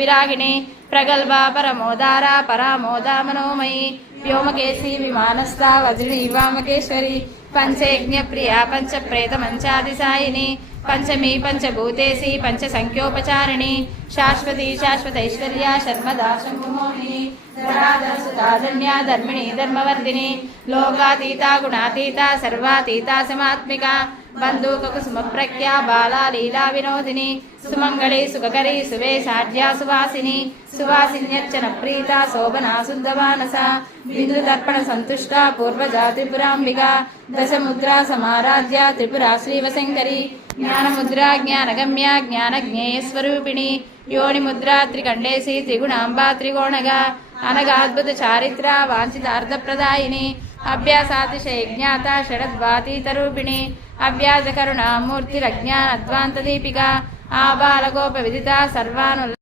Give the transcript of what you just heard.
विरागिणी प्रगल्भा परमोदारा परामोदा मनोमयी व्योमकेशी विमानस्था वज्रिणी वामकेश्वरी पंचयज्ञ प्रिया पंच प्रेत मंचादिसायिनी पंचमी पंचभूतेशी पंच संख्योपचारिणी शाश्वती शाश्वतैश्वर्या शर्मदा शंभुमोहिनी धराधरसुताधन्या धर्मिणी धर्मवर्धिनी लोकातीता गुणातीता सर्वातीता समात्मिका बंधुकुसुमप्रज्ञा बाला लीला विनोदिनी सुमंगली सुखकरी सुवेशाढ्या सुवासिनी सुवासिन्यर्चन प्रीता शोभना शुद्धमानसा बिंदुदर्पण संतुष्टा पूर्वजातिपुरांबिका दशमुद्रा समाराध्या त्रिपुरा श्रीवशंकरी ज्ञानमुद्रा ज्ञानगम्या ज्ञानज्ञेयस्वरूपिणी योनिमुद्रा त्रिकंडेशी त्रिगुणांबा त्रिकोणगा अनगाद्भुत चारित्रा वांछितार्थप्रदायिनी अभ्यासातिशय ज्ञाता शरद्वातीतरूपिणी अभ्यासकरुणामूर्तिरज्ञानध्वान्तदीपिका आबालगोपविदिता सर्वानु